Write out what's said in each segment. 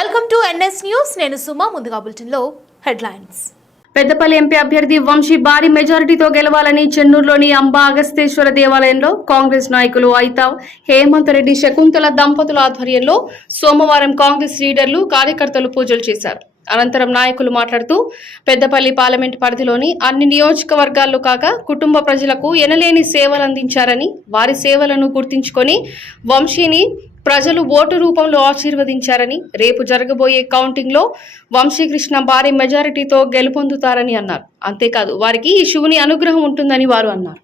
Welcome to NS news. నేను సుమా. ముందుగా బులెటిన్లో హెడ్లైన్స్. పెద్దపల్లి ఎంపీ అభ్యర్థి వంశీ భారీ మెజారిటీతో గెలవాలని చెన్నూరులోని అంబా అగస్తేశ్వర దేవాలయంలో కాంగ్రెస్ నాయకులు ఐతావ్, హేమంత్ రెడ్డి, శకుంతల దంపతుల ఆధ్వర్యంలో సోమవారం కాంగ్రెస్ లీడర్లు, కార్యకర్తలు పూజలు చేశారు. అనంతరం నాయకులు మాట్లాడుతూ పెద్దపల్లి పార్లమెంట్ పరిధిలోని అన్ని నియోజకవర్గాల్లో కాక కుటుంబ ప్రజలకు ఎనలేని సేవలు అందించారని, వారి సేవలను గుర్తించుకొని వంశీని ప్రజలు ఓటు రూపంలో ఆశీర్వదించారని, రేపు జరగబోయే కౌంటింగ్ లో వంశీకృష్ణ భారీ మెజారిటీతో గెలుపొందుతారని అన్నారు. అంతేకాదు వారికి ఈ శివుని అనుగ్రహం ఉంటుందని వారు అన్నారు.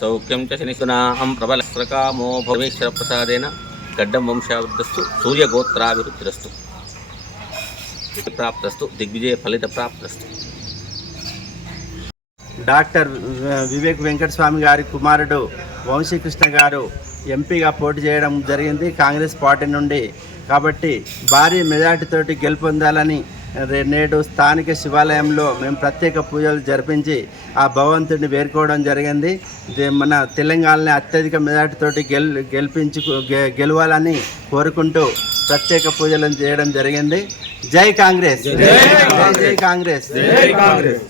సౌఖ్యం చ శనిసునాహం ప్రబలస్రకామో భవేశ్వర ప్రసాదేన గడ్డం వంశావృద్ధస్తు సూర్యగోత్రాభివృద్ధిరస్తు ప్రాప్తస్తు దిగ్విజయ ఫలిత ప్రాప్తస్తు. డాక్టర్ వివేక్ వెంకటస్వామి గారి కుమారుడు వంశీకృష్ణ గారు ఎంపీగా పోటీ చేయడం జరిగింది కాంగ్రెస్ పార్టీ నుండి. కాబట్టి భారీ మెజార్టీతోటి గెలుపొందాలని నేడు స్థానిక శివాలయంలో మేము ప్రత్యేక పూజలు జరిపించి ఆ భగవంతుడిని వేడుకోవడం జరిగింది. మన తెలంగాణని అత్యధిక మెజార్టీతోటి గెలవాలని కోరుకుంటూ ప్రత్యేక పూజలను చేయడం జరిగింది. జై కాంగ్రెస్, జై కాంగ్రెస్, జై కాంగ్రెస్.